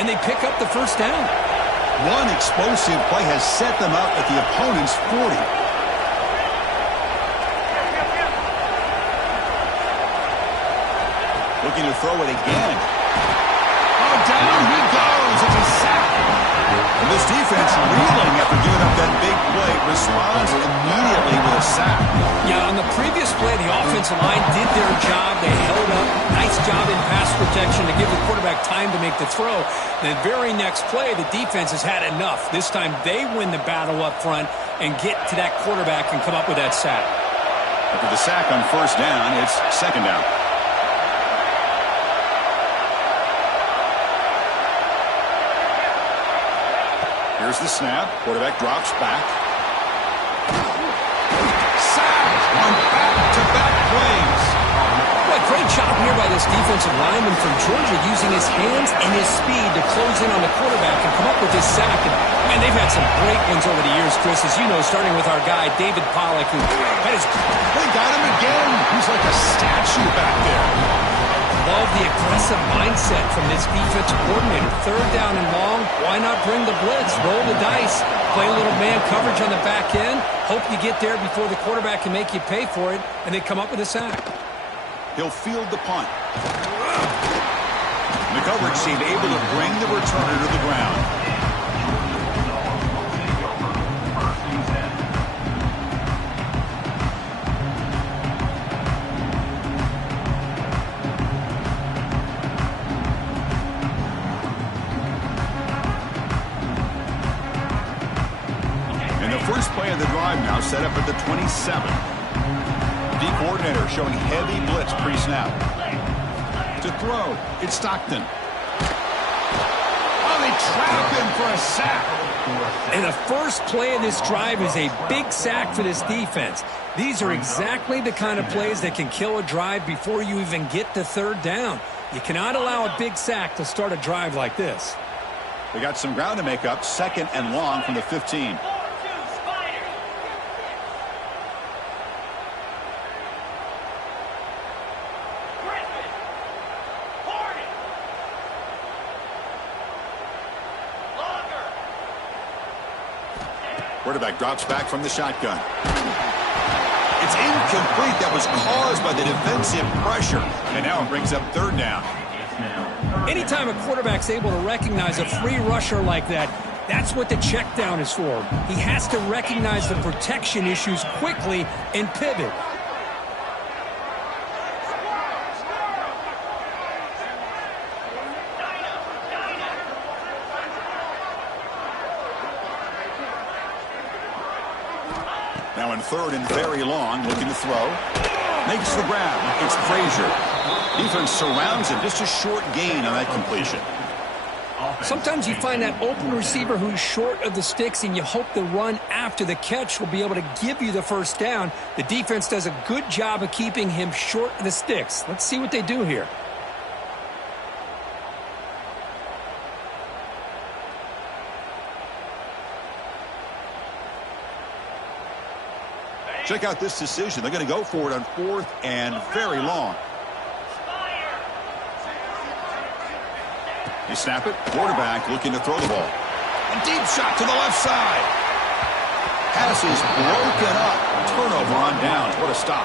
and they pick up the first down. One explosive play has set them up at the opponent's 40. Looking to throw it again. Oh, down he goes. It's a sack. And this defense reeling after giving up that big play responds immediately with a sack. Yeah, on the previous play, the offensive line did their job. They held up. Nice job in pass protection to give the quarterback time to make the throw. The very next play, the defense has had enough. This time they win the battle up front and get to that quarterback and come up with that sack. After the sack on first down, it's second down. Here's the snap. Quarterback drops back. Sack on back-to-back plays. What great job here by this defensive lineman from Georgia using his hands and his speed to close in on the quarterback and come up with this sack. And, man, they've had some great ones over the years, Chris, as you know, starting with our guy, David Pollack, who had his... They got him again. He's like a statue back there. Love the aggressive mindset from this defensive coordinator. Third down and long, why not bring the blitz? Roll the dice, play a little man coverage on the back end, hope you get there before the quarterback can make you pay for it, and they come up with a sack. He'll field the punt. The coverage seemed able to bring the returner to the ground. First play of the drive now set up at the 27. D coordinator showing heavy blitz pre-snap. To throw, it's Stockton. Oh, they trap him for a sack. And the first play of this drive is a big sack for this defense. These are exactly the kind of plays that can kill a drive before you even get to third down. You cannot allow a big sack to start a drive like this. They got some ground to make up, second and long from the 15. Quarterback drops back from the shotgun. It's incomplete. That was caused by the defensive pressure. And now it brings up third down. Anytime a quarterback's able to recognize a free rusher like that, that's what the check down is for. He has to recognize the protection issues quickly and pivot. Now in third and very long, looking to throw. Makes the grab. It's Frazier. Defense surrounds him. Just a short gain on that completion. Sometimes you find that open receiver who's short of the sticks, and you hope the run after the catch will be able to give you the first down. The defense does a good job of keeping him short of the sticks. Let's see what they do here. Check out this decision. They're going to go for it on fourth and very long. They snap it. Quarterback looking to throw the ball. A deep shot to the left side. Pass is broken up. Turnover on downs. What a stop.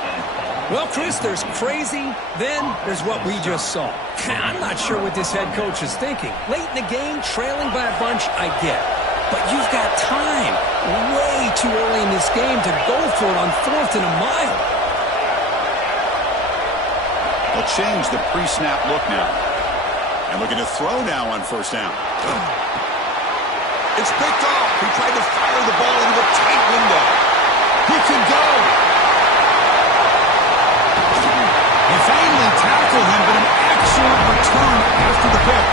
Well, Chris, there's crazy, then there's what we just saw. I'm not sure what this head coach is thinking. Late in the game, trailing by a bunch, I get. But you've got time, way too early in this game, to go for it on fourth and a mile. They'll change the pre-snap look now. And looking to throw now on first down. It's picked off. He tried to fire the ball into a tight window. He can go. He finally tackled him, but an excellent return after the pick.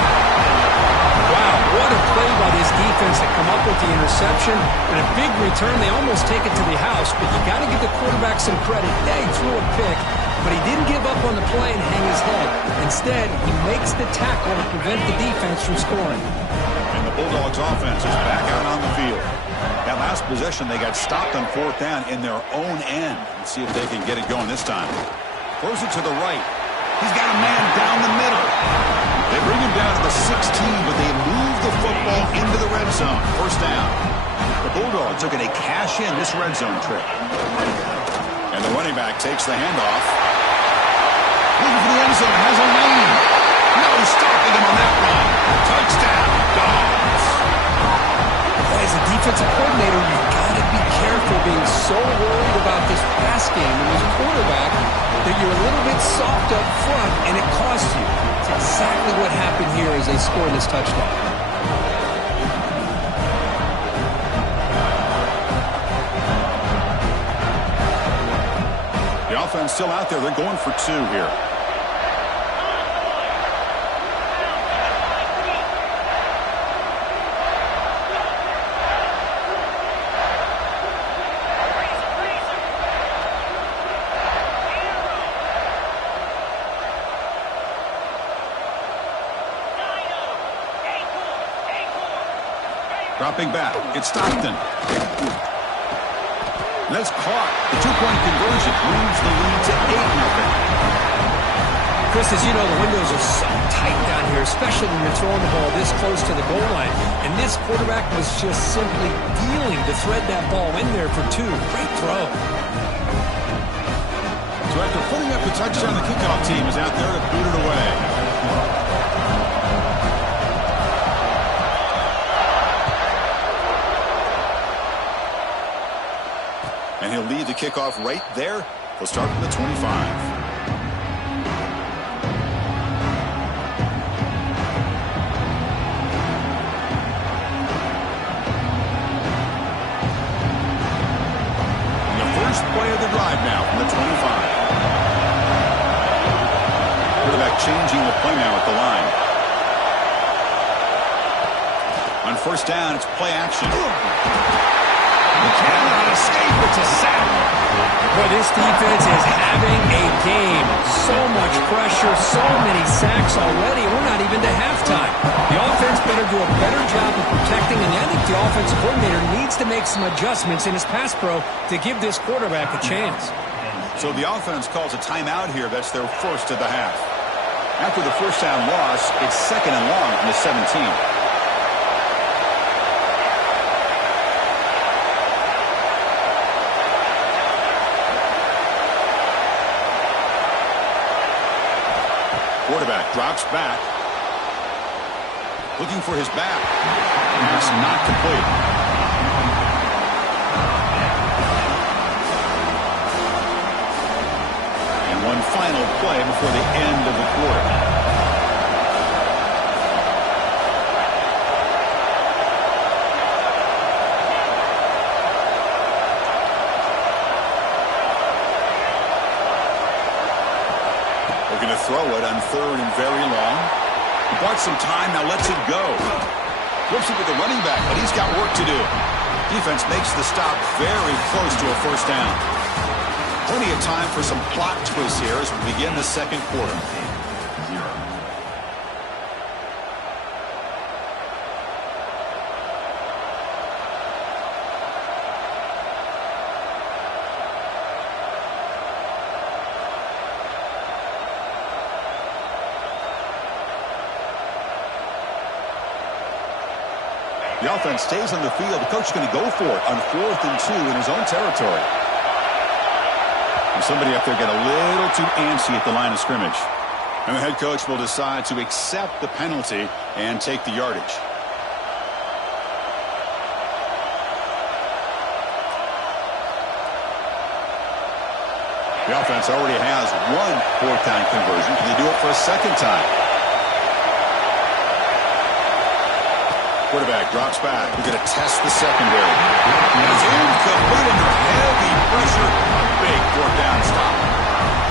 Wow, what a play by this defense to come up with the interception. And a big return. They almost take it to the house, but you got to give the quarterback some credit. Yeah, he threw a pick, but he didn't give up on the play and hang his head. Instead, he makes the tackle to prevent the defense from scoring. And the Bulldogs offense is back out on the field. That last possession, they got stopped on fourth down in their own end. Let's see if they can get it going this time. Throws it to the right. He's got a man down the middle. They bring him down to the 16, but they lose down. The Bulldogs are going to cash in this red zone trip. And the running back takes the handoff. Looking for the end zone, has a lane. No stopping him on that one. Touchdown, Dogs. As a defensive coordinator, you've got to be careful being so worried about this pass game and this quarterback that you're a little bit soft up front and it costs you. It's exactly what happened here as they scored this touchdown. The offense still out there. They're going for two here. Dropping back. It's Stockton. That's caught. The two-point conversion moves the lead to 8-0. Chris, as you know, the windows are so tight down here, especially when you're throwing the ball this close to the goal line. And this quarterback was just simply dealing to thread that ball in there for two. Great throw. So after putting up the touchdown, the kickoff team is out there to boot it away. And he'll lead the kickoff right there. He'll start from the 25. And the first play of the drive now from the 25. Quarterback changing the play now at the line. On first down, it's play action. He cannot escape. It's a sack. Boy, this defense is having a game. So much pressure, so many sacks already. We're not even to halftime. The offense better do a better job of protecting, and I think the offensive coordinator needs to make some adjustments in his pass pro to give this quarterback a chance. So the offense calls a timeout here. That's their first of the half. After the first down loss, it's second and long from the 17. Quarterback drops back. Looking for his back. Pass not complete. And one final play before the end of the quarter. Going to throw it on third and very long. He bought some time, now lets it go. Flips it to the running back, but he's got work to do. Defense makes the stop very close to a first down. Plenty of time for some plot twists here as we begin the second quarter. The offense stays on the field. The coach is going to go for it on 4th and 2 in his own territory. And somebody up there got a little too antsy at the line of scrimmage. And the head coach will decide to accept the penalty and take the yardage. The offense already has one 4th-down conversion. Can they do it for a second time? Quarterback drops back. We're going to test the secondary. It's incomplete under heavy pressure. A big 4th-down stop.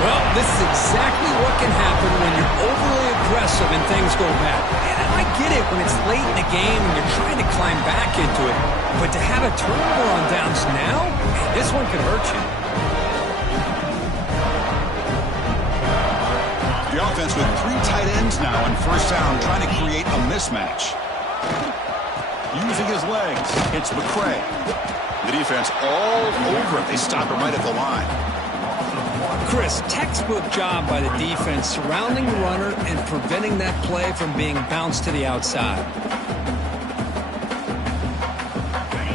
Well, this is exactly what can happen when you're overly aggressive and things go bad. And I get it when it's late in the game and you're trying to climb back into it. But to have a turnover on downs now, man, this one could hurt you. The offense with 3 tight ends now on first down, trying to create a mismatch. Using his legs, it's McCray. The defense all over it. They stop him right at the line. Chris, textbook job by the defense surrounding the runner and preventing that play from being bounced to the outside.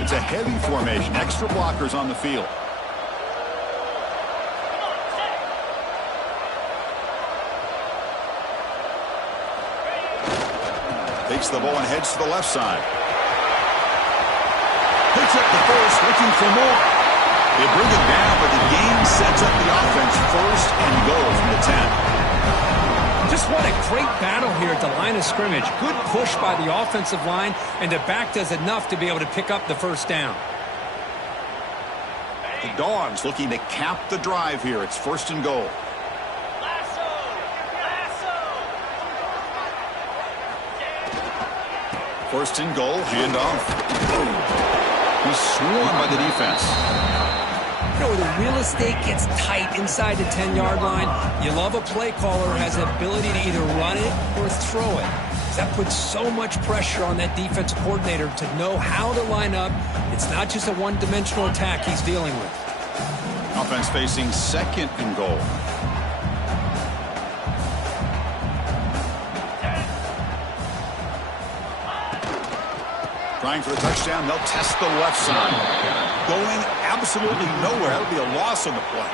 It's a heavy formation. Extra blockers on the field. Takes the ball and heads to the left side. Picks up the first, looking for more. They bring it down, but the game sets up the offense. First and goal from the 10. Just what a great battle here at the line of scrimmage. Good push by the offensive line, and the back does enough to be able to pick up the first down. The Dogs looking to cap the drive here. It's first and goal. First and goal, handoff. He's swarmed by the defense. You know, the real estate gets tight inside the 10-yard line. You love a play caller who has the ability to either run it or throw it. That puts so much pressure on that defense coordinator to know how to line up. It's not just a one-dimensional attack he's dealing with. Offense facing second and goal. Trying for the touchdown, they'll test the left side. Going absolutely nowhere. That'll be a loss on the play.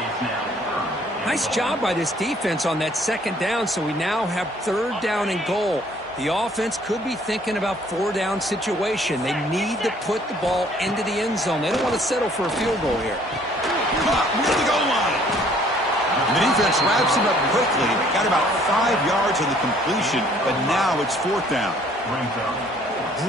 Nice job by this defense on that second down, so we now have third down and goal. The offense could be thinking about four-down situation. They need to put the ball into the end zone. They don't want to settle for a field goal here. Caught near the goal line. And the defense wraps him up quickly. Got about 5 yards on the completion, but now it's fourth down.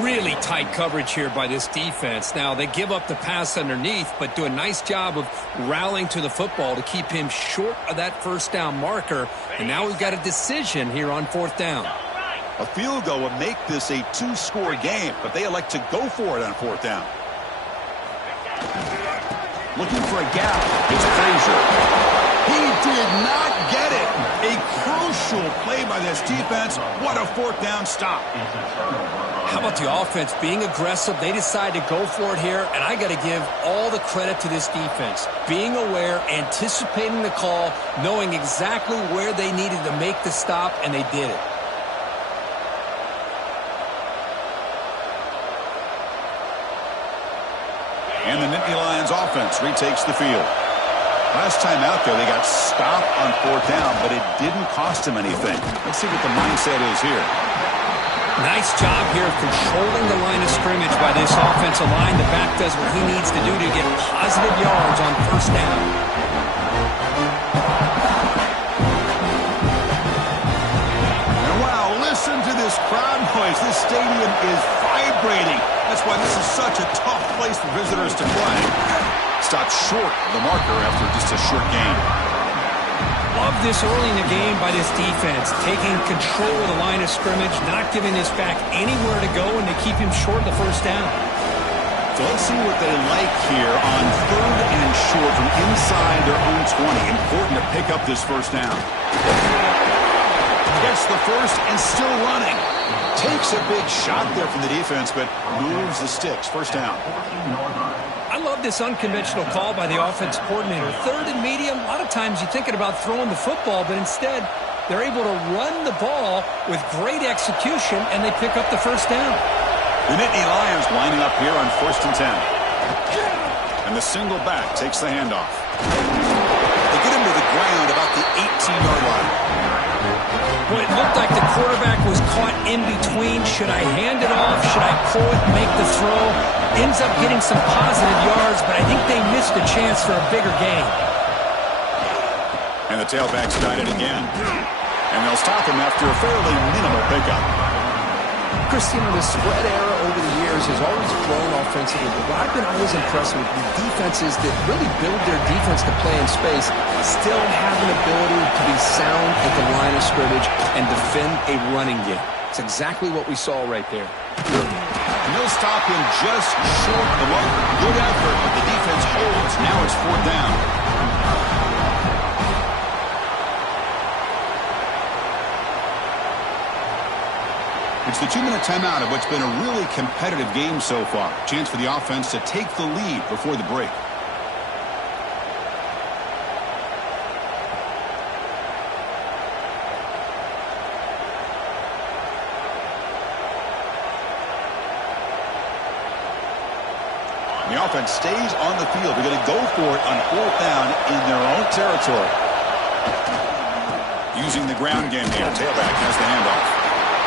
Really tight coverage here by this defense. Now, they give up the pass underneath, but do a nice job of rallying to the football to keep him short of that first down marker. And now we've got a decision here on fourth down. A field goal would make this a two-score game, but they elect to go for it on fourth down. Looking for a gap. It's Frazier. He did not get it. A crucial play by this defense. What a fourth down stop. How about the offense being aggressive? They decide to go for it here, and I got to give all the credit to this defense. Being aware, anticipating the call, knowing exactly where they needed to make the stop, and they did it. And the Nittany Lions offense retakes the field. Last time out there, they got stopped on fourth down, but it didn't cost them anything. Let's see what the mindset is here. Nice job here of controlling the line of scrimmage by this offensive line. The back does what he needs to do to get positive yards on first down. And wow, listen to this crowd noise. This stadium is vibrating. That's why this is such a tough place for visitors to play. Stopped short of the marker after just a short gain. Love this early in the game by this defense, taking control of the line of scrimmage, not giving this back anywhere to go, and they keep him short of the first down. So let's see what they like here on third and short from inside their own 20. Important to pick up this first down. Gets the first and still running. Takes a big shot there from the defense, but moves the sticks. First down. I love this unconventional call by the offense coordinator. Third and medium, a lot of times you're thinking about throwing the football, but instead they're able to run the ball with great execution, and they pick up the first down. The Nittany Lions lining up here on first and 10. And the single back takes the handoff. They get him to the ground about the 18-yard line. Well, it looked like the quarterback was caught in between. Should I hand it off? Should I pull it, make the throw? Ends up getting some positive yards, but I think they missed a chance for a bigger gain. And the tailback's got it again. And they'll stop him after a fairly minimal pickup. Christine, the spread era over the years has always grown offensively, but what I've been always impressed with the defenses that really build their defense to play in space still have an ability to be sound at the line of scrimmage and defend a running game. It's exactly what we saw right there. And they'll stop him just short of the mark. Good effort, but the defense holds. Now it's fourth down. It's the 2-minute timeout of what's been a really competitive game so far. Chance for the offense to take the lead before the break. The offense stays on the field. They're going to go for it on 4th down in their own territory. Using the ground game here. Tailback has the handoff.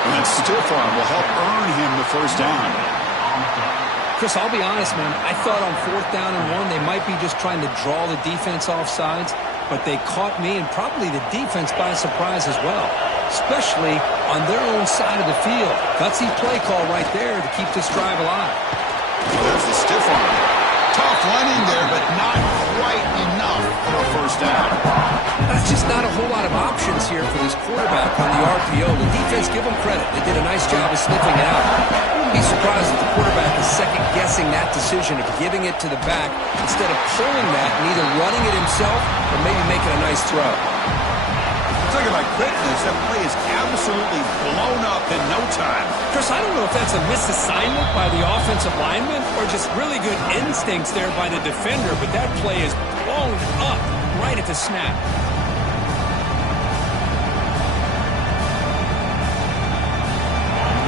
And that stiff arm will help earn him the first down. Chris, I'll be honest, man. I thought on 4th down and 1, they might be just trying to draw the defense off sides, but they caught me and probably the defense by surprise as well, especially on their own side of the field. Gutsy play call right there to keep this drive alive. Well, there's the stiff arm. Tough running there, but not quite enough for a first down. That's just not a whole lot of options here for this quarterback on the RPO. The defense, give them credit. They did a nice job of sniffing it out. Be surprised if the quarterback is second-guessing that decision of giving it to the back instead of pulling that and either running it himself or maybe making a nice throw. Talking about quickness, that play is absolutely blown up in no time. Chris, I don't know if that's a misassignment by the offensive lineman or just really good instincts there by the defender, but that play is blown up right at the snap.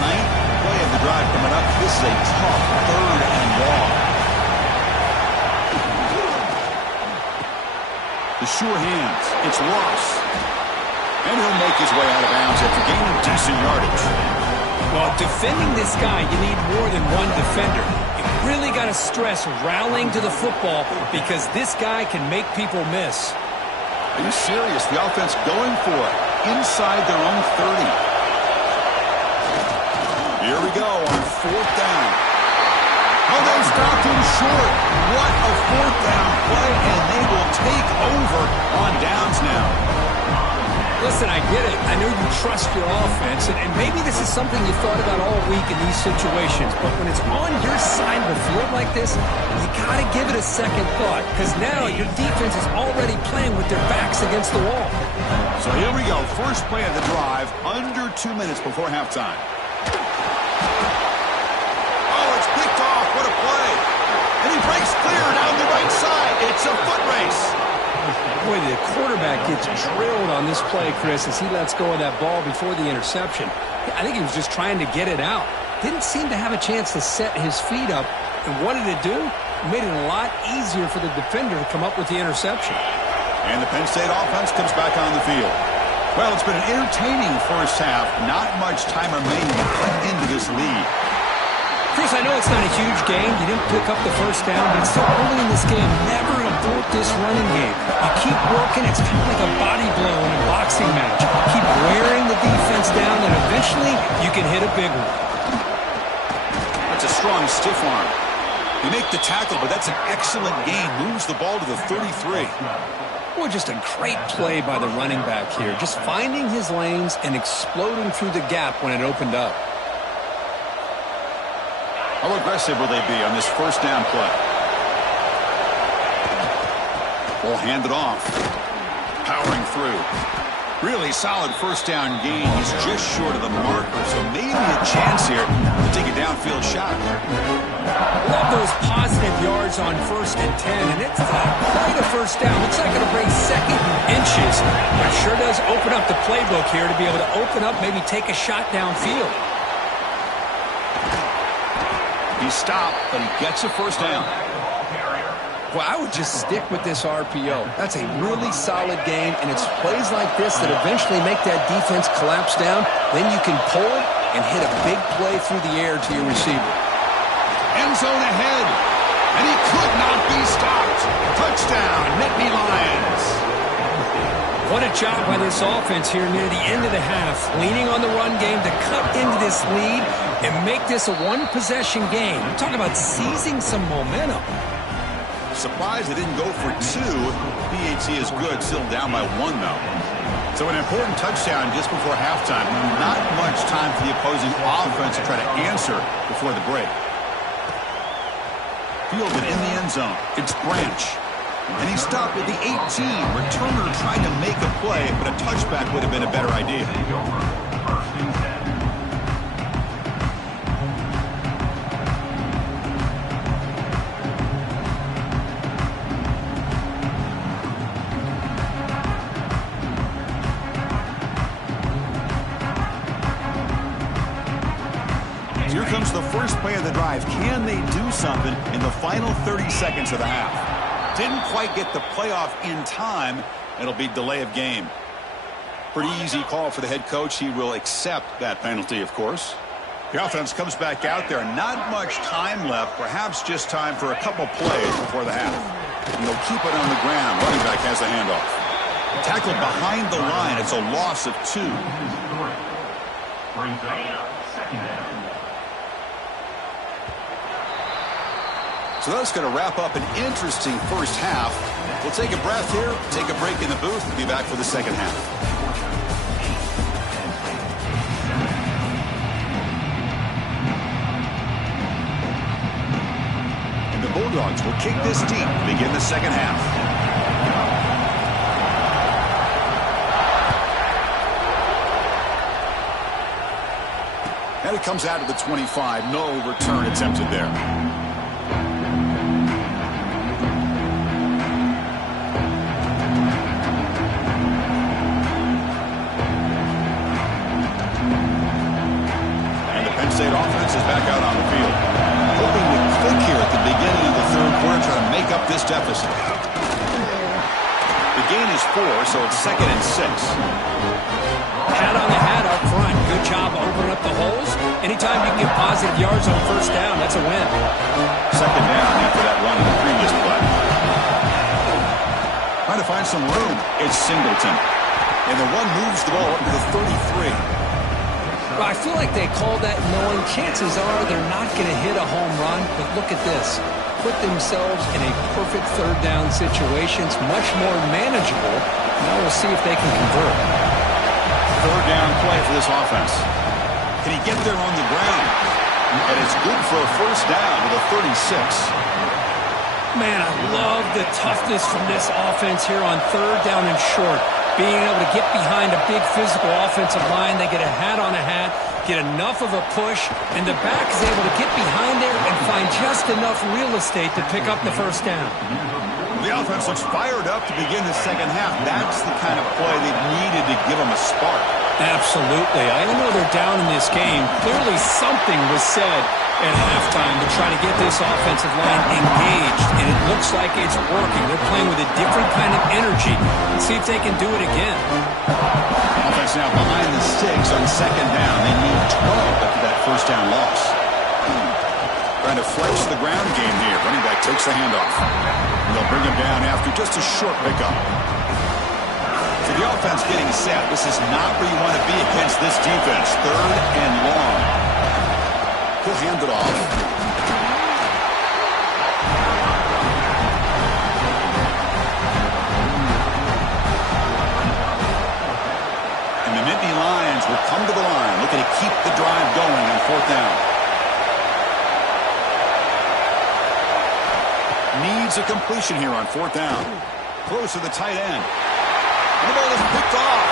Ninth play of the drive coming up. This is a tough 3rd and long. The sure hands. It's Ross. And he'll make his way out of bounds after gaining decent yardage. Well, defending this guy, you need more than one defender. You really got to stress rallying to the football because this guy can make people miss. Are you serious? The offense going for it inside their own 30. Here we go on 4th down. Oh, they stopped him short. What a 4th down play, and they will take over on downs now. Listen, I get it. I know you trust your offense, and maybe this is something you thought about all week in these situations, but when it's on your side of the field like this, you got to give it a second thought, because now your defense is already playing with their backs against the wall. So here we go. First play of the drive, under 2 minutes before halftime. Oh, it's picked off. What a play. And he breaks clear down the right side. It's a foot race. Boy, the quarterback gets drilled on this play, Chris, as he lets go of that ball before the interception. I think he was just trying to get it out. Didn't seem to have a chance to set his feet up. And what did it do? It made it a lot easier for the defender to come up with the interception. And the Penn State offense comes back on the field. Well, it's been an entertaining first half. Not much time remaining to cut into this lead. Chris, I know it's not a huge game. You didn't pick up the first down, but it's so early in this game. Never abort this running game. You keep working. It's kind of like a body blow in a boxing match. Keep wearing the defense down, and eventually you can hit a big one. That's a strong stiff arm. You make the tackle, but that's an excellent gain. Moves the ball to the 33. Boy, just a great play by the running back here. Just finding his lanes and exploding through the gap when it opened up. How aggressive will they be on this first down play? Will hand it off. Powering through. Really solid first down gain. He's just short of the marker, so maybe a chance here to take a downfield shot. Love those positive yards on 1st and 10, and it's quite a first down. Looks like it'll bring 2nd and inches, but it sure does open up the playbook here to be able to open up, maybe take a shot downfield. He stopped, but he gets a first down. Well, I would just stick with this RPO. That's a really solid game, and it's plays like this that eventually make that defense collapse down. Then you can pull and hit a big play through the air to your receiver. End zone ahead, and he could not be stopped. Touchdown, Nittany Lions. What a job by this offense here near the end of the half, leaning on the run game to cut into this lead and make this a one-possession game. I'm talking about seizing some momentum. Surprised they didn't go for 2. PAT is good, still down by 1, though. So an important touchdown just before halftime. Not much time for the opposing offense to try to answer before the break. Fielded in the end zone. It's Branch. And he stopped at the 18. Returner tried to make a play, but a touchback would have been a better idea. Here comes the first play of the drive. Can they do something in the final 30 seconds of the half? Didn't quite get the playoff in time. It'll be delay of game. Pretty easy call for the head coach. He will accept that penalty, of course. The offense comes back out there. Not much time left. Perhaps just time for a couple plays before the half. And they'll keep it on the ground. Running back has the handoff. Tackled behind the line. It's a loss of 2. So that's going to wrap up an interesting first half. We'll take a breath here, take a break in the booth, and be back for the second half. And the Bulldogs will kick this deep to begin the second half. And it comes out of the 25. No return attempted there. State offense is back out on the field. Hoping to click here at the beginning of the third quarter, trying to make up this deficit. The gain is 4, so it's 2nd and 6. Hat on the hat up front. Good job opening up the holes. Anytime you can get positive yards on first down, that's a win. Second down after that run in the previous play. Trying to find some room. It's Singleton. And the one moves the ball up to the 33. Well, I feel like they called that knowing chances are they're not going to hit a home run. But look at this. Put themselves in a perfect third down situation. It's much more manageable. Now we'll see if they can convert. Third down play for this offense. Can he get there on the ground? And it's good for a first down to the 36. Man, I love the toughness from this offense here on third down and short. Being able to get behind a big physical offensive line. They get a hat on a hat, get enough of a push, and the back is able to get behind there and find just enough real estate to pick up the first down. The offense looks fired up to begin the second half. That's the kind of play they needed to give them a spark. Absolutely. I know they're down in this game. Clearly something was said at halftime to try to get this offensive line engaged, and it looks like it's working. They're playing with a different kind of energy. Let's see if they can do it again. Offense now behind the sticks on second down. They need 12 after that first down loss. Trying to flex the ground game here. Running back takes the handoff. And they'll bring him down after just a short pickup. So the offense getting set. This is not where you want to be against this defense. Third and long. He'll hand it off. And the Nittany Lions will come to the line, looking to keep the drive going on fourth down. Needs a completion here on fourth down. Close to the tight end. And the ball is picked off.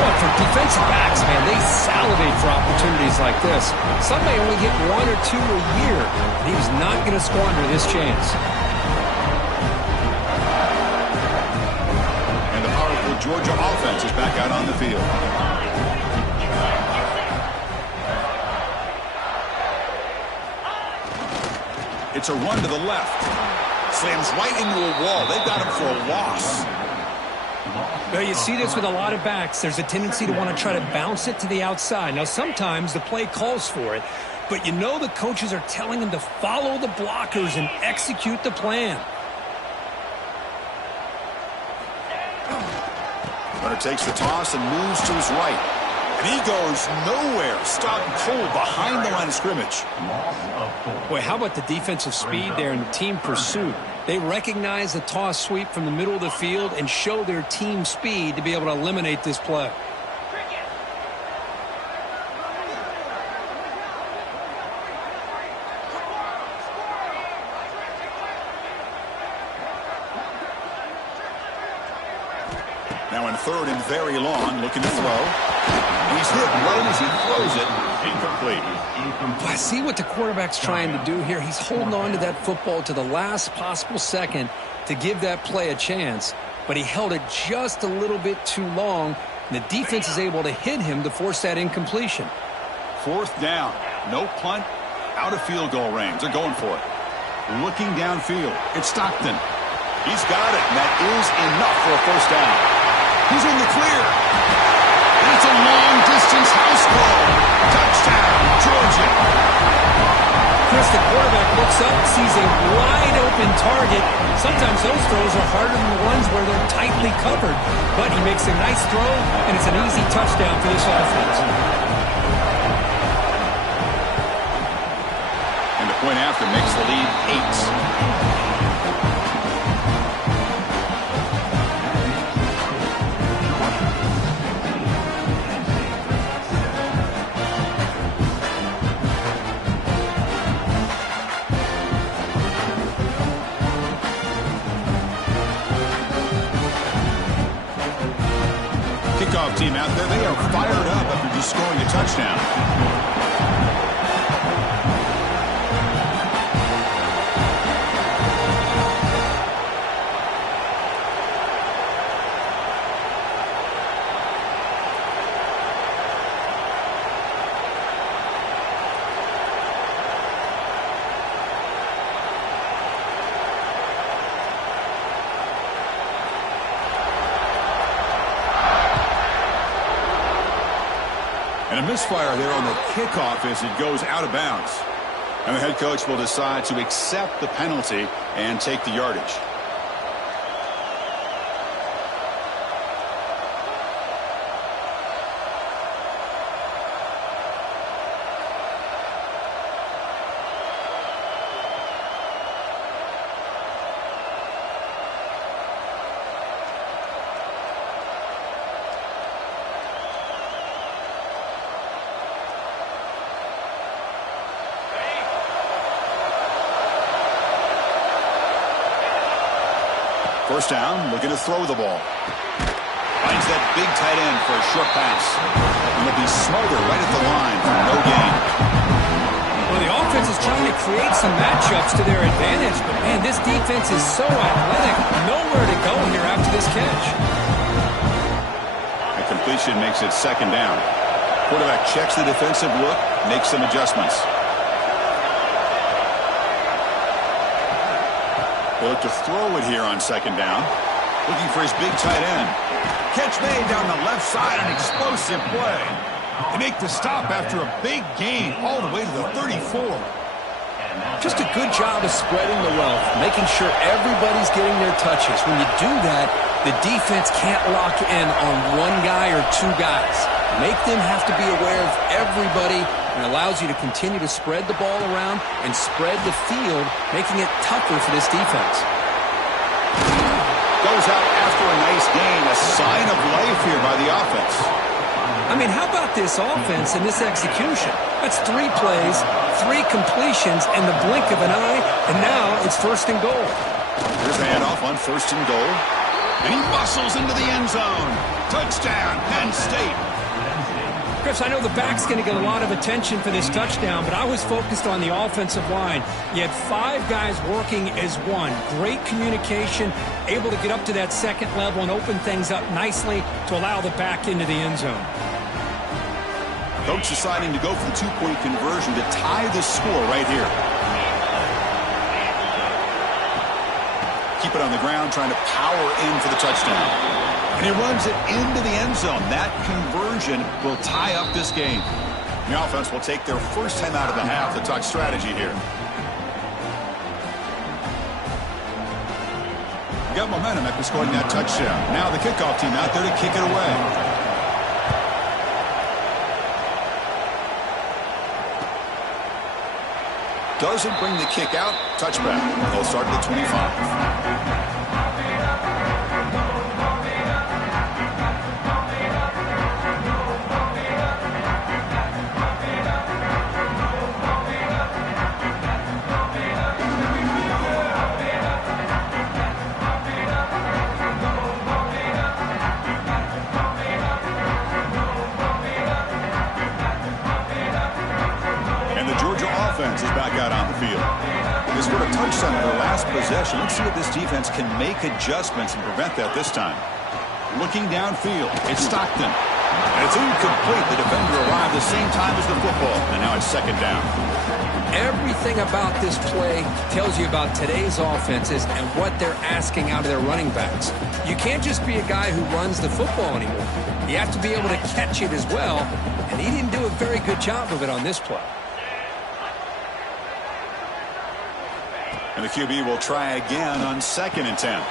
Well, for defensive backs, man, they salivate for opportunities like this. Some may only get 1 or 2 a year. And he was not going to squander this chance. And the powerful Georgia offense is back out on the field. It's a run to the left. Slams right into a wall. They've got him for a loss. Well, you see this with a lot of backs. There's a tendency to want to try to bounce it to the outside. Now, sometimes the play calls for it, but you know the coaches are telling him to follow the blockers and execute the plan. Runner takes the toss and moves to his right. And he goes nowhere. Stopped cold behind the line of scrimmage. Boy, how about the defensive speed there and the team pursuit? They recognize the toss sweep from the middle of the field and show their team speed to be able to eliminate this play. Now in third and very long, looking to throw. He's hit right as he throws it. Incomplete. I see what the quarterback's trying to do here. He's holding on to that football to the last possible second to give that play a chance, but he held it just a little bit too long, and the defense is able to hit him to force that incompletion. 4th down. No punt. Out of field goal range. They're going for it. Looking downfield. It's Stockton. He's got it, and that is enough for a 1st down. He's in the clear. And it's a long-distance house call. Touchdown, Georgia. Chris, the quarterback looks up, sees a wide-open target. Sometimes those throws are harder than the ones where they're tightly covered. But he makes a nice throw, and it's an easy touchdown for this offense. And the point after makes the lead 8. Team out there, they are fired up after just scoring a touchdown. And a misfire there on the kickoff as it goes out of bounds. And the head coach will decide to accept the penalty and take the yardage. First down, looking to throw the ball. Finds that big tight end for a short pass. And it'll be Smarter right at the line for no gain. Well, the offense is trying to create some matchups to their advantage, but man, this defense is so athletic. Nowhere to go here after this catch. A completion makes it 2nd down. Quarterback checks the defensive look, makes some adjustments. They look to throw it here on 2nd down. Looking for his big tight end. Catch made down the left side, an explosive play. They make the stop after a big gain all the way to the 34. Just a good job of spreading the wealth, making sure everybody's getting their touches. When you do that, the defense can't lock in on one guy or 2 guys. Make them have to be aware of everybody, and allows you to continue to spread the ball around and spread the field, making it tougher for this defense. Goes out after a nice gain, a sign of life here by the offense. I mean, how about this offense and this execution? That's 3 plays, 3 completions, and the blink of an eye, and now it's 1st and goal. Here's a handoff on 1st and goal. And he bustles into the end zone. Touchdown, Penn State. Chris, I know the back's going to get a lot of attention for this touchdown, but I was focused on the offensive line. You had 5 guys working as one. Great communication, able to get up to that 2nd level and open things up nicely to allow the back into the end zone. Coach deciding to go for the 2-point conversion to tie the score right here. Keep it on the ground, trying to power in for the touchdown. And he runs it into the end zone. That conversion will tie up this game. The offense will take their first time out of the half to talk strategy here. Got momentum after scoring that touchdown. Now the kickoff team out there to kick it away. Doesn't bring the kick out. Touchback. They'll start at the 25. Is back out on the field. They scored a touchdown on their last possession. Let's see if this defense can make adjustments and prevent that this time. Looking downfield. It's Stockton. And it's incomplete. The defender arrived the same time as the football. And now it's second down. Everything about this play tells you about today's offenses and what they're asking out of their running backs. You can't just be a guy who runs the football anymore. You have to be able to catch it as well, and he didn't do a very good job of it on this play. And the QB will try again on 2nd and 10.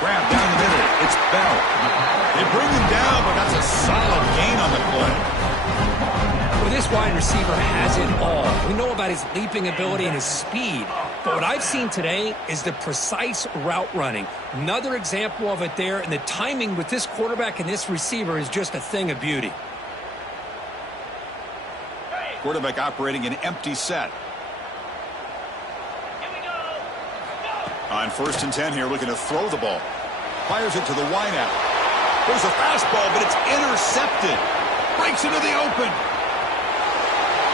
Grab down the middle. It's Bell. They bring him down, but that's a solid gain on the play. Well, this wide receiver has it all. We know about his leaping ability and his speed. But what I've seen today is the precise route running. Another example of it there, and the timing with this quarterback and this receiver is just a thing of beauty. Quarterback operating an empty set. On 1st and 10 here, looking to throw the ball. Fires it to the wideout. There's a fastball, but it's intercepted. Breaks into the open.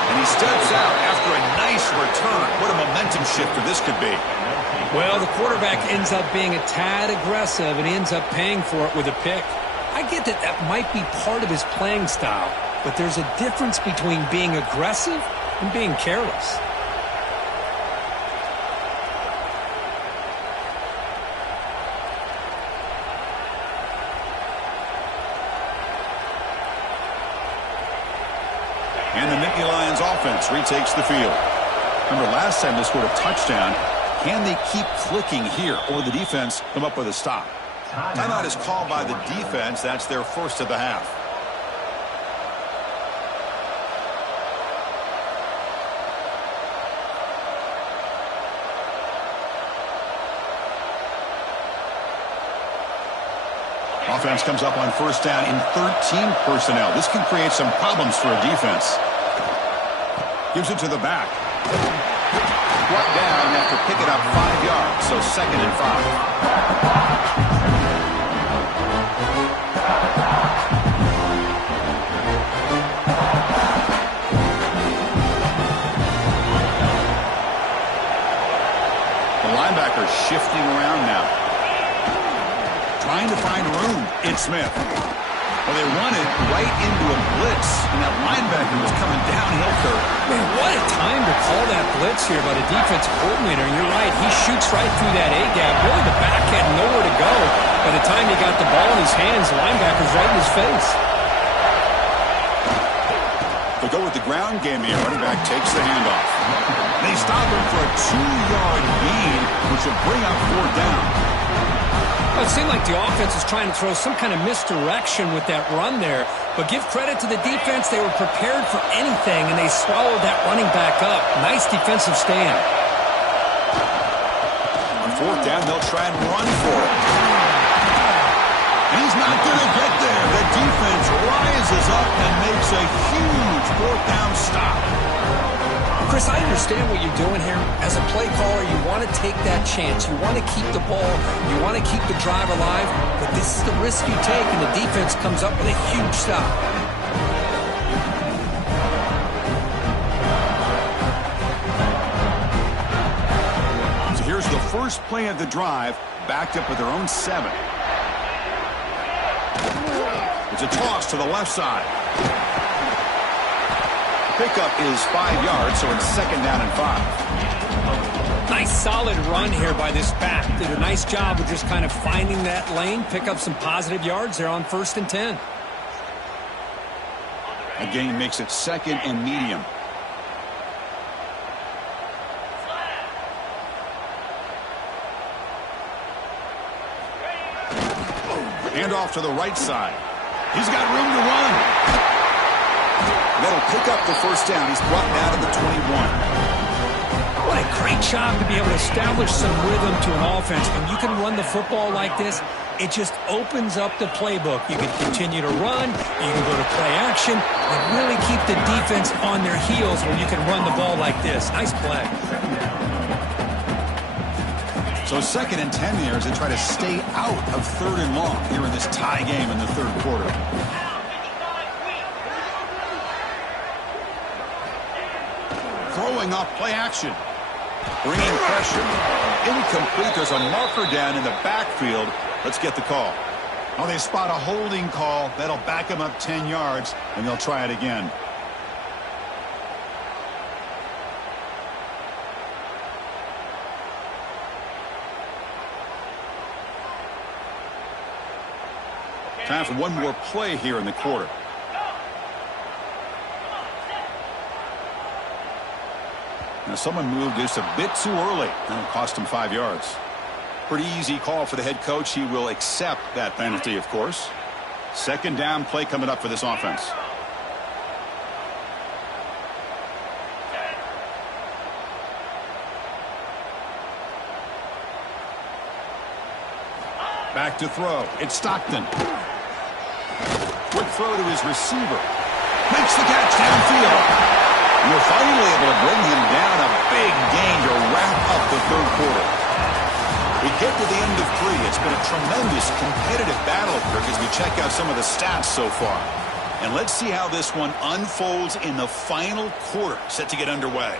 And he steps out after a nice return. What a momentum shifter this could be. Well, the quarterback ends up being a tad aggressive, and he ends up paying for it with a pick. I get that that might be part of his playing style, but there's a difference between being aggressive and being careless. And the Nittany Lions offense retakes the field. Remember, last time they scored a touchdown. Can they keep clicking here, or the defense come up with a stop? Timeout is called by the defense. That's their first of the half. Offense comes up on 1st down in 13 personnel. This can create some problems for a defense. Gives it to the back. Brought down after picking up 5 yards, so 2nd and 5. The linebacker shifting around now. Trying to find room. It's Smith. Well, they run it right into a blitz, and that linebacker was coming downhill for it. Man, what a time to call that blitz here by the defense coordinator. And you're right, he shoots right through that A-gap. Really, the back had nowhere to go. By the time he got the ball in his hands, the linebacker's right in his face. They go with the ground game here. Running back takes the handoff. They stop him for a 2-yard gain, which will bring up 4th down. Well, it seemed like the offense was trying to throw some kind of misdirection with that run there. But give credit to the defense. They were prepared for anything, and they swallowed that running back up. Nice defensive stand. On 4th down, they'll try and run for it. And he's not going to get there. The defense rises up and makes a huge 4th down stop. Chris, I understand what you're doing here. As a play caller, you want to take that chance. You want to keep the ball. You want to keep the drive alive. But this is the risk you take, and the defense comes up with a huge stop. So here's the first play of the drive, backed up with their own 7. It's a toss to the left side. Pickup is 5 yards, so it's 2nd down and 5. Nice solid run here by this back. Did a nice job of just kind of finding that lane, pick up some positive yards there on 1st and 10. A gain makes it 2nd and medium. Hand off to the right side. He's got room to run. That'll pick up the 1st down. He's brought down to the 21. What a great job to be able to establish some rhythm to an offense. When you can run the football like this, it just opens up the playbook. You can continue to run, you can go to play action, and really keep the defense on their heels when you can run the ball like this. Nice play. So 2nd and 10 here as they try to stay out of 3rd and long here in this tie game in the 3rd quarter. Throwing off play action. Bringing pressure. Incomplete. There's a marker down in the backfield. Let's get the call. Oh, they spot a holding call. That'll back them up 10 yards, and they'll try it again. Time for one more play here in the quarter. Now someone moved just a bit too early. That'll cost him 5 yards. Pretty easy call for the head coach. He will accept that penalty, of course. Second down play coming up for this offense. Back to throw. It's Stockton. Quick throw to his receiver. Makes the catch downfield. You're finally able to bring him down. A big gain to wrap up the third quarter. We get to the end of 3. It's been a tremendous competitive battle, Kirk, as we check out some of the stats so far. And let's see how this one unfolds in the final quarter, set to get underway.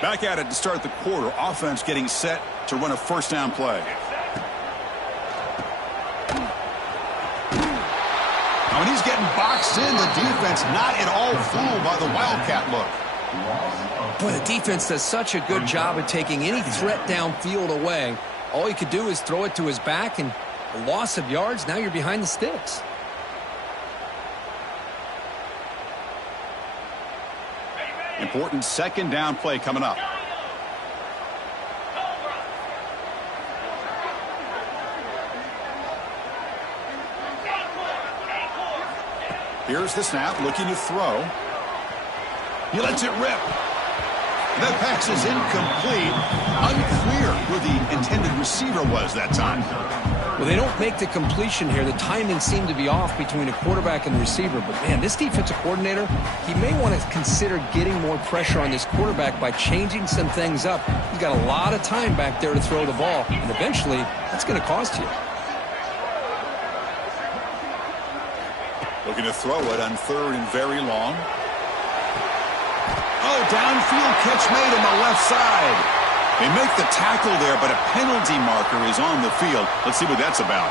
Back at it to start the quarter. Offense getting set to run a first down play. Now when he's getting boxed in, the defense not at all fooled by the Wildcat look. Boy, the defense does such a good job of taking any threat downfield away. All you could do is throw it to his back, and a loss of yards, now you're behind the sticks. Important second down play coming up. Here's the snap, looking to throw. He lets it rip. That pass is incomplete. Unclear who the intended receiver was that time. Well, they don't make the completion here. The timing seemed to be off between a quarterback and the receiver. But, man, this defensive coordinator, he may want to consider getting more pressure on this quarterback by changing some things up. He's got a lot of time back there to throw the ball. And eventually, that's going to cost you. Looking to throw it on third and very long. Oh, downfield catch made on the left side. They make the tackle there, but a penalty marker is on the field. Let's see what that's about.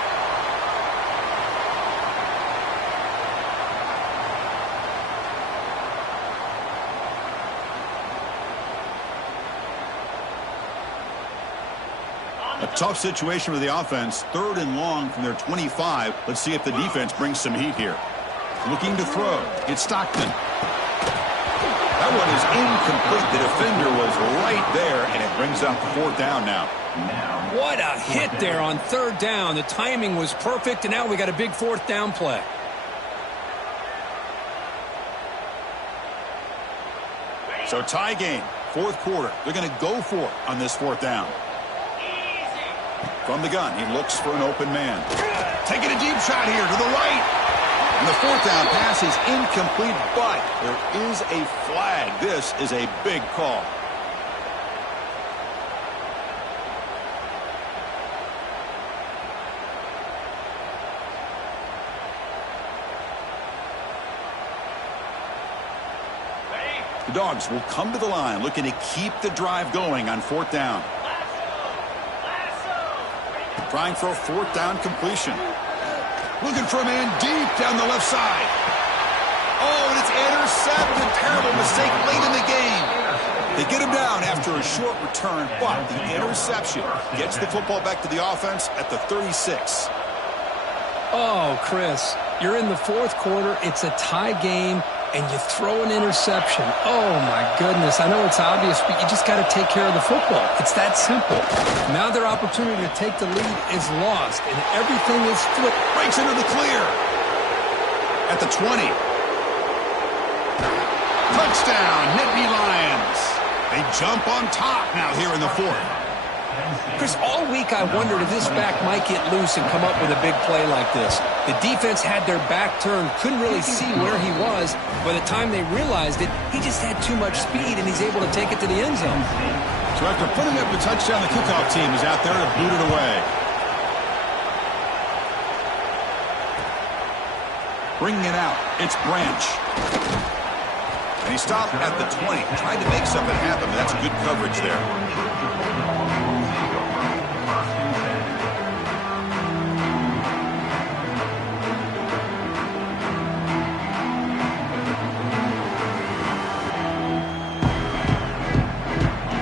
A tough situation for the offense. Third and long from their 25. Let's see if the defense brings some heat here. Looking to throw. It's Stockton. That one is incomplete. The defender was right there, and it brings up fourth down now. What a hit there on third down. The timing was perfect, and now we got a big fourth down play. So tie game, fourth quarter. They're going to go for it on this fourth down. From the gun, he looks for an open man. Taking a deep shot here to the right. And the fourth down pass is incomplete, but there is a flag. This is a big call. The Dogs will come to the line looking to keep the drive going on fourth down. Trying for a fourth down completion. Looking for a man deep down the left side. Oh, and it's intercepted. Terrible mistake late in the game. They get him down after a short return, but the interception gets the football back to the offense at the 36. Oh, Chris, you're in the fourth quarter. It's a tie game, and you throw an interception. Oh, my goodness. I know it's obvious, but you just got to take care of the football. It's that simple. Now their opportunity to take the lead is lost, and everything is flipped. Breaks into the clear. At the 20. Touchdown, Nittany Lions. They jump on top now here in the fourth. Chris, all week I wondered if this back might get loose and come up with a big play like this. The defense had their back turned, couldn't really see where he was. By the time they realized it, he just had too much speed, and he's able to take it to the end zone. So after putting up the touchdown, the kickoff team is out there to boot it away. Bringing it out, it's Branch. And he stopped at the 20. Tried to make something happen, but that's good coverage there.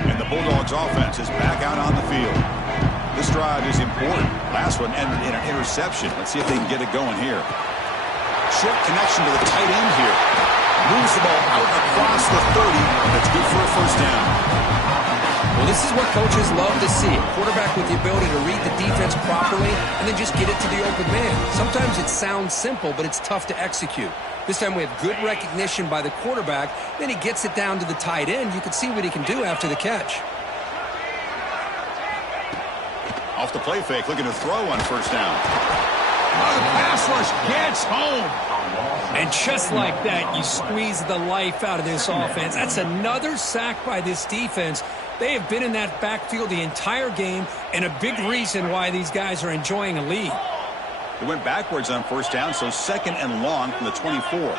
And the Bulldogs offense is back out on the field. This drive is important. Last one ended in an interception. Let's see if they can get it going here. Short connection to the tight end here. Moves the ball out across the 30. That's good for a first down. Well, this is what coaches love to see. A quarterback with the ability to read the defense properly and then just get it to the open man. Sometimes it sounds simple, but it's tough to execute. This time we have good recognition by the quarterback. Then he gets it down to the tight end. You can see what he can do after the catch. Off the play fake, looking to throw on first down. Oh, the pass rush gets home. And just like that, you squeeze the life out of this offense. That's another sack by this defense. They have been in that backfield the entire game, and a big reason why these guys are enjoying a lead. They went backwards on first down, so second and long from the 24.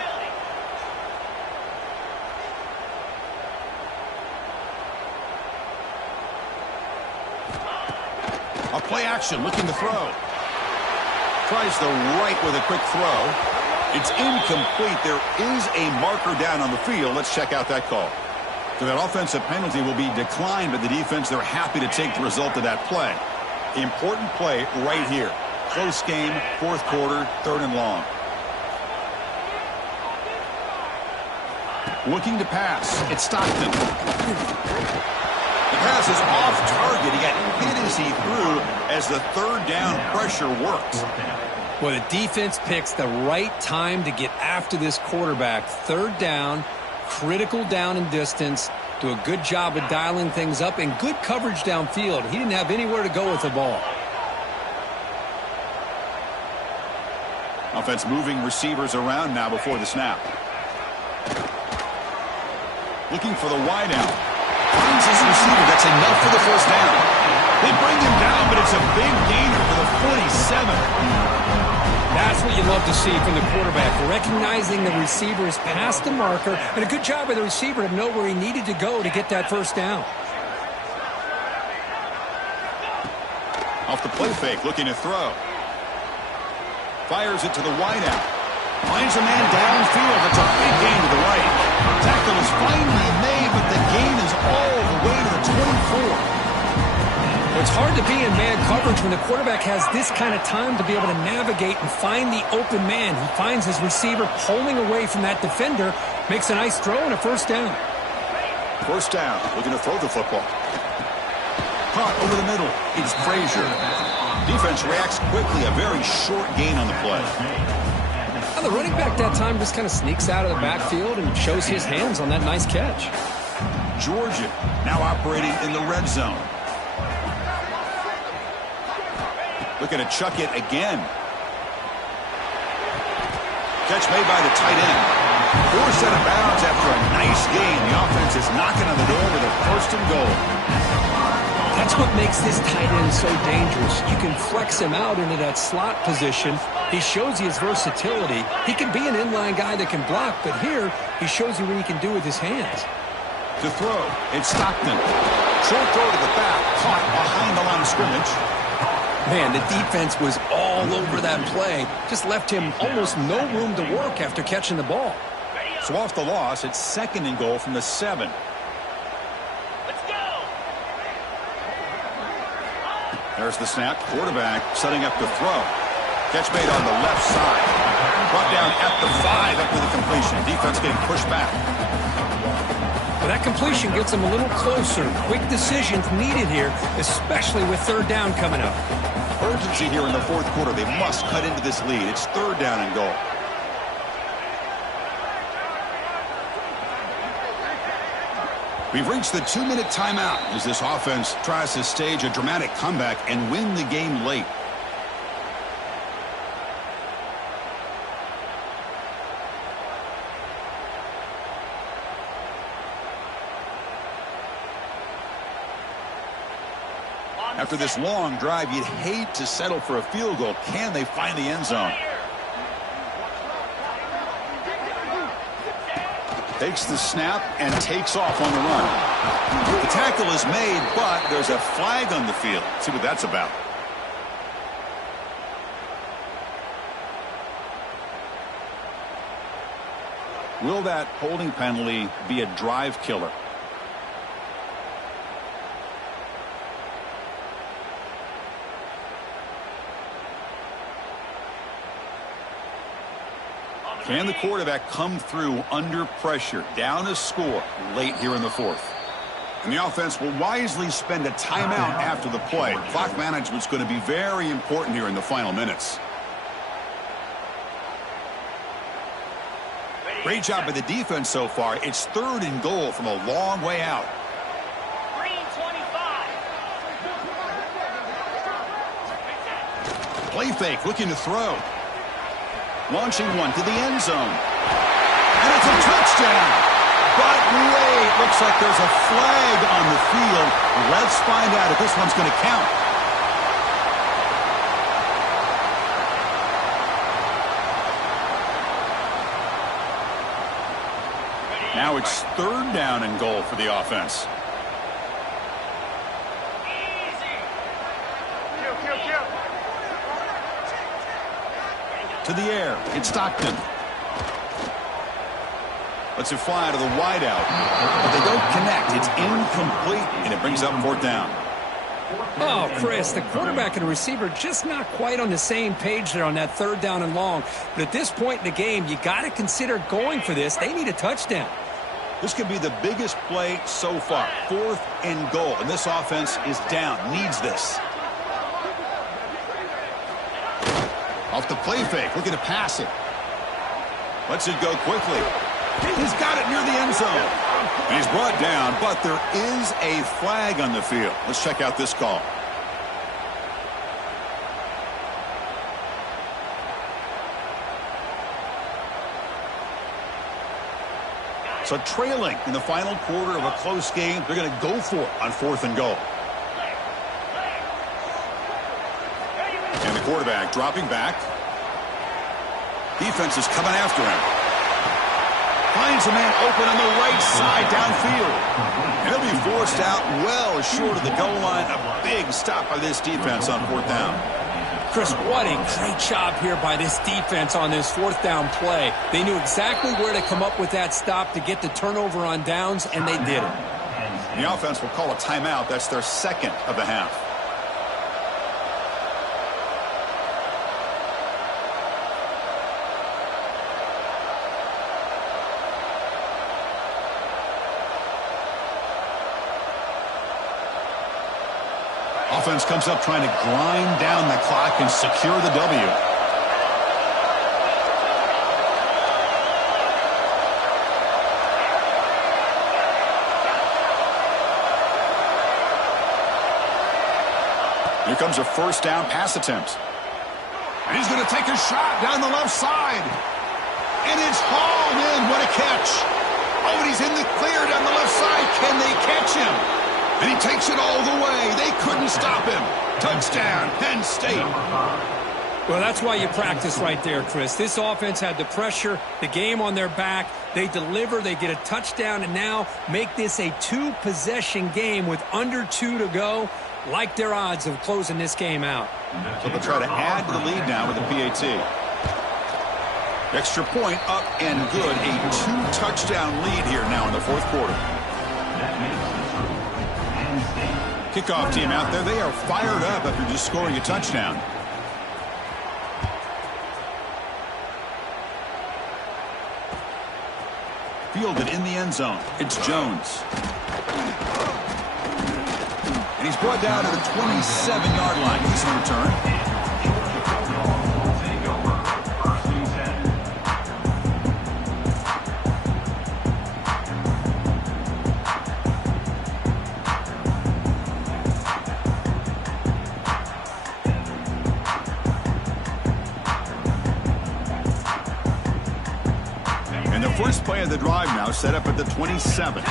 A play action, looking to throw. Tries the right with a quick throw. It's incomplete. There is a marker down on the field. Let's check out that call. So that offensive penalty will be declined by the defense. They're happy to take the result of that play. Important play right here. Close game, fourth quarter, third and long. Looking to pass. It's Stockton. The pass is off target. He got hit as he threw as the third down pressure works. Well, the defense picks the right time to get after this quarterback. Third down, critical down and distance. Do a good job of dialing things up and good coverage downfield. He didn't have anywhere to go with the ball. Offense moving receivers around now before the snap. Looking for the wideout. Finds his receiver. That's enough for the first down. They bring him down, but it's a big gainer for the 47. That's what you love to see from the quarterback. Recognizing the receiver is past the marker, and a good job by the receiver to know where he needed to go to get that first down. Off the play fake, looking to throw. Fires it to the wideout. Finds a man downfield. That's a big gain to the right. Tackle is finally made, but the gain is all the way to the 24. It's hard to be in man coverage when the quarterback has this kind of time to be able to navigate and find the open man. He finds his receiver pulling away from that defender, makes a nice throw and a first down. First down, looking to throw the football. Caught over the middle. It's Frazier. Defense reacts quickly. A very short gain on the play. Now the running back that time just kind of sneaks out of the backfield and shows his hands on that nice catch. Georgia now operating in the red zone. Looking to chuck it again. Catch made by the tight end. Forced out of bounds after a nice gain. The offense is knocking on the door with a first and goal. That's what makes this tight end so dangerous. You can flex him out into that slot position. He shows you his versatility. He can be an inline guy that can block, but here he shows you what he can do with his hands. To throw, it's Stockton. Short throw to the back, caught behind the line of scrimmage. Man, the defense was all over that play. Just left him almost no room to work after catching the ball. So off the loss, it's second and goal from the 7. Let's go. There's the snap. Quarterback setting up to throw. Catch made on the left side. Brought down at the 5 up with the completion. Defense getting pushed back. Well, that completion gets him a little closer. Quick decisions needed here, especially with third down coming up. Urgency here in the fourth quarter. They must cut into this lead. It's third down and goal. We've reached the 2-minute timeout as this offense tries to stage a dramatic comeback and win the game late. After this long drive, you'd hate to settle for a field goal. Can they find the end zone? Takes the snap and takes off on the run. The tackle is made, but there's a flag on the field. Let's see what that's about. Will that holding penalty be a drive killer? Can the quarterback come through under pressure, down a score late here in the fourth? And the offense will wisely spend a timeout after the play. Clock management's going to be very important here in the final minutes. Great job by the defense so far. It's 3rd and goal from a long way out. Green 25. Play fake, looking to throw. Launching one to the end zone. And it's a touchdown. But wait, looks like there's a flag on the field. Let's find out if this one's going to count. Now it's 3rd down and goal for the offense. To the air, it's Stockton. Lets it fly to the wideout, but they don't connect. It's incomplete, and it brings up 4th down. Oh, Chris, the quarterback and the receiver just not quite on the same page there on that 3rd down and long. But at this point in the game, you got to consider going for this. They need a touchdown. This could be the biggest play so far. 4th and goal, and this offense is down. Needs this. Off the play fake, looking to pass it. Lets it go quickly. He's got it near the end zone. And he's brought down, but there is a flag on the field. Let's check out this call. So trailing in the final quarter of a close game, they're going to go for it on 4th and goal. And the quarterback dropping back. Defense is coming after him. Finds a man open on the right side downfield. And he'll be forced out well short of the goal line. A big stop by this defense on 4th down. Chris, what a great job here by this defense on this 4th down play. They knew exactly where to come up with that stop to get the turnover on downs, and they did it. The offense will call a timeout. That's their 2nd of the half. Offense comes up trying to grind down the clock and secure the W. Here comes a 1st down pass attempt. And he's going to take a shot down the left side. And it's hauled in. What a catch. Oh, and he's in the clear down the left side. Can they catch him? And he takes it all the way. They couldn't stop him. Touchdown, Penn State. Well, that's why you practice right there, Chris. This offense had the pressure, the game on their back. They deliver, they get a touchdown, and now make this a 2-possession game with under 2 to go. Like their odds of closing this game out. So they'll try to add to the lead now with a PAT. Extra point up and good. A 2-touchdown lead here now in the 4th quarter. Kickoff team out there. They are fired up after just scoring a touchdown. Fielded in the end zone. It's Jones. And he's brought down to the 27-yard line. He's in return. First play of the drive now set up at the 27.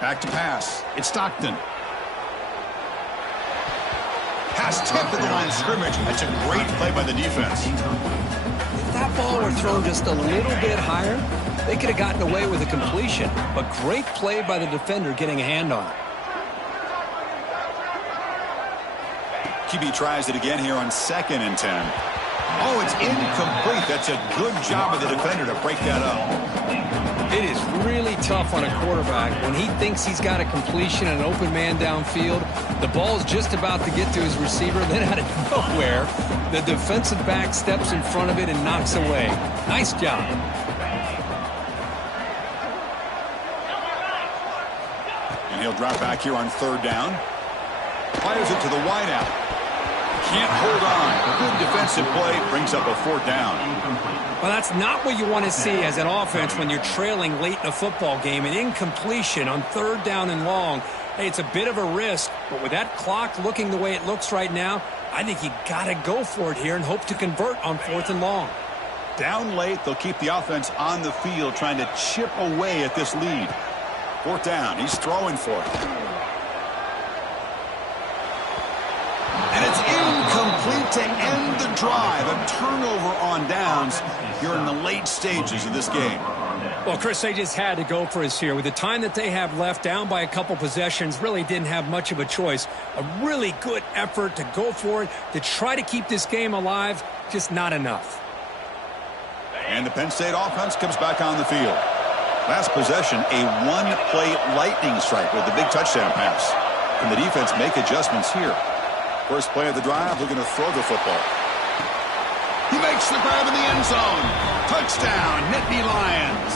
Back to pass. It's Stockton. pass tipped at the line of scrimmage. That's a great play by the defense. If that ball were thrown just a little bit higher, they could have gotten away with a completion. But great play by the defender getting a hand on it. QB tries it again here on 2nd and 10. Oh, it's incomplete. That's a good job of the defender to break that up. It is really tough on a quarterback when he thinks he's got a completion and an open man downfield. The ball's just about to get to his receiver. Then out of nowhere, the defensive back steps in front of it and knocks away. Nice job. And he'll drop back here on 3rd down. Fires it to the wideout. Can't hold on. Good defensive play. Brings up a 4th down. Well, that's not what you want to see as an offense when you're trailing late in a football game. An incompletion on 3rd down and long. Hey, it's a bit of a risk, but with that clock looking the way it looks right now, I think you got to go for it here and hope to convert on 4th and long. Down late, they'll keep the offense on the field trying to chip away at this lead. 4th down. He's throwing for it. And it's incomplete to end the drive. A turnover on downs here in the late stages of this game. Well, Chris, they just had to go for us here. With the time that they have left, down by a couple possessions, really didn't have much of a choice. A really good effort to go for it, to try to keep this game alive, just not enough. And the Penn State offense comes back on the field. Last possession, a one-play lightning strike with the big touchdown pass. Can the defense make adjustments here? First play of the drive, looking to throw the football. He makes the grab in the end zone. Touchdown, Nittany Lions.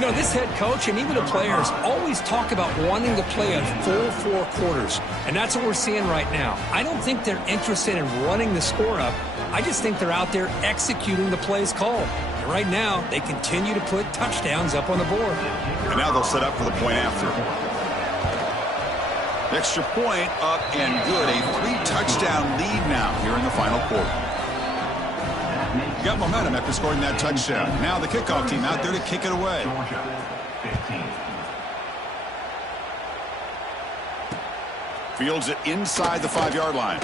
You know, this head coach and even the players always talk about wanting to play a full 4 quarters, and that's what we're seeing right now. I don't think they're interested in running the score up. I just think they're out there executing the plays called. And right now, they continue to put touchdowns up on the board. And now they'll set up for the point after. Extra point up and good. A 3-touchdown lead now here in the final quarter. Got momentum after scoring that touchdown. Now the kickoff team out there to kick it away. Fields it inside the 5-yard line.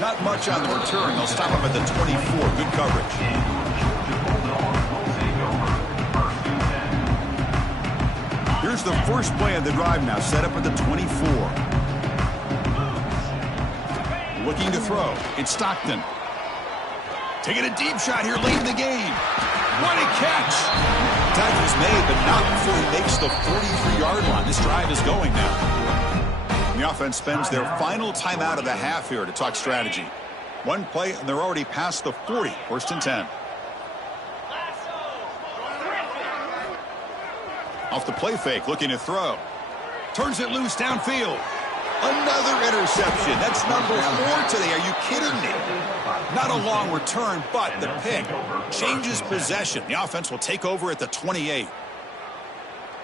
Not much on the return. They'll stop him at the 24. Good coverage. Here's the first play of the drive now, set up at the 24. Looking to throw. It's Stockton. Taking a deep shot here late in the game. What a catch. Tackl's made, but not before he makes the 43-yard line. This drive is going now. The offense spends their final timeout of the half here to talk strategy. One play, and they're already past the 40. 1st and 10. Off the play fake, looking to throw. Turns it loose downfield. Another interception. That's number 4 today. Are you kidding me? Not a long return, but the pick changes possession. The offense will take over at the 28.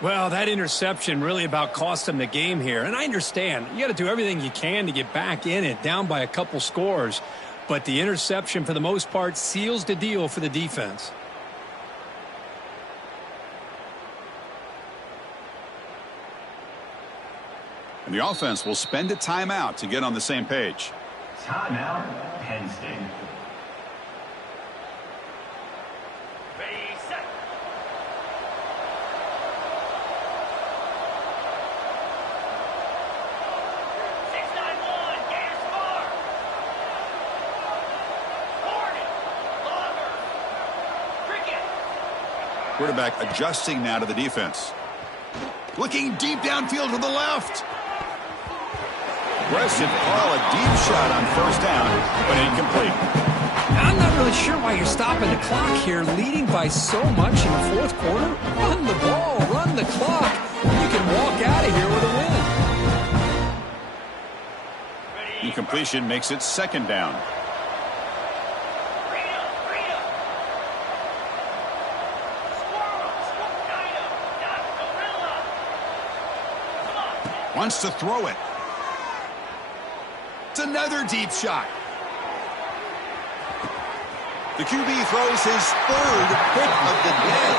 Well, that interception really about cost them the game here. And I understand. You got to do everything you can to get back in it, down by a couple scores. But the interception, for the most part, seals the deal for the defense. And the offense will spend a timeout to get on the same page. Timeout, Penn State. Ready, set. Gas bar. 40. Longer. Cricket. Quarterback adjusting now to the defense. Looking deep downfield to the left. Aggressive call, a deep shot on 1st down, but incomplete. I'm not really sure why you're stopping the clock here, leading by so much in the 4th quarter. Run the ball, run the clock. You can walk out of here with a win. Incompletion makes it 2nd down. Wants to throw it. It's another deep shot. The QB throws his 3rd pick of the day.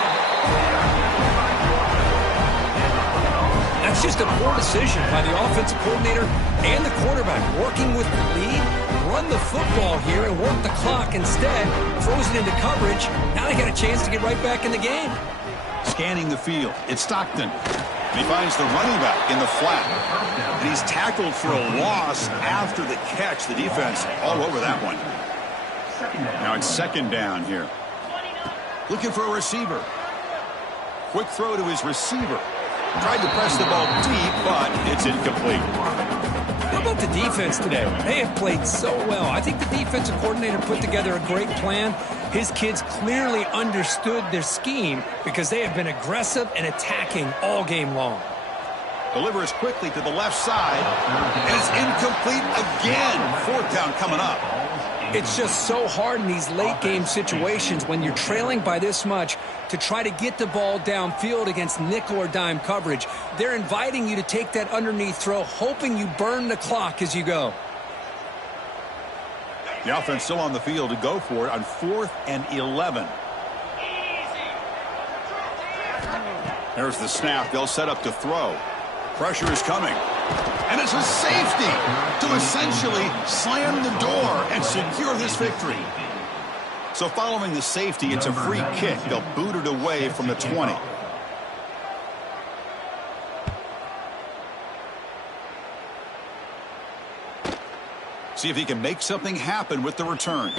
That's just a poor decision by the offensive coordinator and the quarterback. Working with the lead, run the football here and work the clock instead. Throws it into coverage. Now they got a chance to get right back in the game. Scanning the field, it's Stockton. And he finds the running back in the flat. And he's tackled for a loss after the catch. The defense all over that one. Now it's second down here. Looking for a receiver. Quick throw to his receiver. Tried to press the ball deep, but it's incomplete. How about the defense today? They have played so well. I think the defensive coordinator put together a great plan. His kids clearly understood their scheme because they have been aggressive and attacking all game long. Delivers quickly to the left side. And it's incomplete again. Fourth down coming up. It's just so hard in these late game situations when you're trailing by this much to try to get the ball downfield against nickel or dime coverage. They're inviting you to take that underneath throw, hoping you burn the clock as you go. The offense still on the field to go for it on 4th and 11. There's the snap. They'll set up to throw. Pressure is coming. And it's a safety to essentially slam the door and secure this victory. So following the safety, it's a free kick. They'll boot it away from the 20. See if he can make something happen with the return.